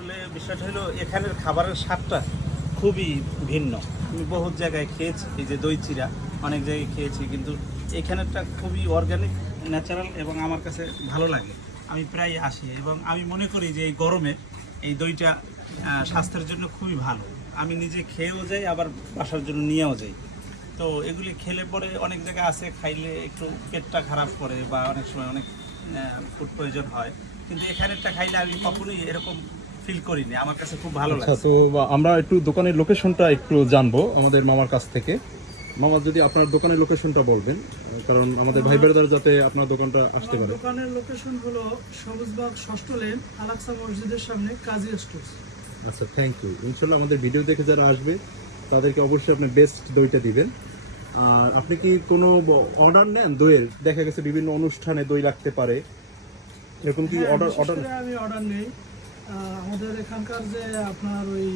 আসলে বিষয়টা হলো এখানের খাবারের স্বাদটা খুবই ভিন্ন। আমি বহুত জায়গায় খেয়েছি, এই যে দই চিড়া অনেক জায়গায় খেয়েছি, কিন্তু এখানেরটা খুবই অর্গানিক, ন্যাচারাল এবং আমার কাছে ভালো লাগে। আমি প্রায় আসি এবং আমি মনে করি যে এই গরমে এই দইটা স্বাস্থ্যের জন্য খুবই ভালো। আমি নিজে খেয়েও যাই, আবার বাসার জন্য নিয়েও যাই। তো এগুলি খেলে পরে অনেক জায়গায় আছে খাইলে একটু পেটটা খারাপ করে বা অনেক সময় অনেক ফুড প্রয়োজন হয়, কিন্তু এখানেরটা খাইলে আমি কখনোই এরকম ফিল করিনি। আমার কাছে খুব ভালো আচ্ছা, লাগে। তো আমরা একটু দোকানের লোকেশনটা একটু জানবো আমাদের মামার কাছ থেকে। মামা, যদি আপনার দোকানের লোকেশনটা বলবেন, কারণ আমাদের ভাই বোনেরা যাতে আপনার দোকানটা আসতে আমার পারে। দোকানের লোকেশন হলো সবুজবাগ 6ষ্ঠ লেন, আলাক্সা মসজিদের সামনে, কাজী স্টোর্স। আচ্ছা, থ্যাংক ইউ। ইনশাল্লাহ আমাদের ভিডিও দেখে যারা আসবে তাদেরকে অবশ্যই আপনি বেস্ট দইটা দিবেন। আর আপনি কি কোনো অর্ডার নেন দইয়ের? দেখা গেছে বিভিন্ন অনুষ্ঠানে দই লাগতে পারে, এরকম কি হ্যাঁ, অর্ডার বিশেষ অর্ডার? করে আমি অর্ডার নেই। আমাদের এখানকার যে আপনার ওই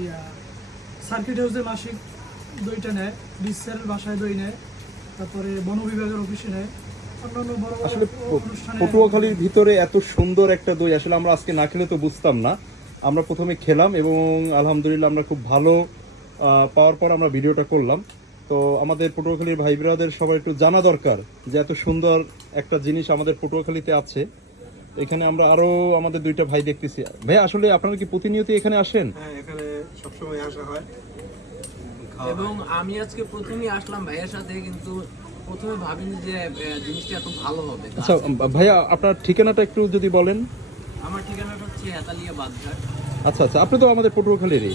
সার্কিট হাউসে মাসিক দইটা নেয়, ডিসেল বাসায় দই নেয়, তারপরে বন বিভাগের অফিসে নেয়, অন্যান্য বড় বড় আসলে অনুষ্ঠানে। পটুয়াখালীর ভিতরে এত সুন্দর একটা দই আসলে আমরা আজকে না খেলে তো বুঝতাম না। আমরা প্রথমে খেলাম এবং আলহামদুলিল্লাহ আমরা খুব ভালো পাওয়ার পর আমরা ভিডিওটা করলাম। তো আমাদের পটুয়াখালীর ভাই ব্রাদার সবাই একটু জানা দরকার যে এত সুন্দর একটা জিনিস আমাদের পটুয়াখালীতে আছে। এখানে আমরা আরো আমাদের দুইটা ভাই দেখতেছি। ভাই, আসলে আপনারা কি প্রতিনিয়ত এখানে আসেন? হ্যাঁ, এখানে সবসময় আসা হয়। এবং আমি আজকে প্রথমেই আসলাম ভাইয়ের সাথে, কিন্তু প্রথমে ভাবিনি যে জিনিসটা এত ভালো হবে। আচ্ছা ভাইয়া, আপনার ঠিকানাটা একটু যদি বলেন। আমার ঠিকানাটা হচ্ছে হেতালিয়া বাদঘাট। আচ্ছা আচ্ছা, আপনি তো আমাদের পটুয়াখালীরই।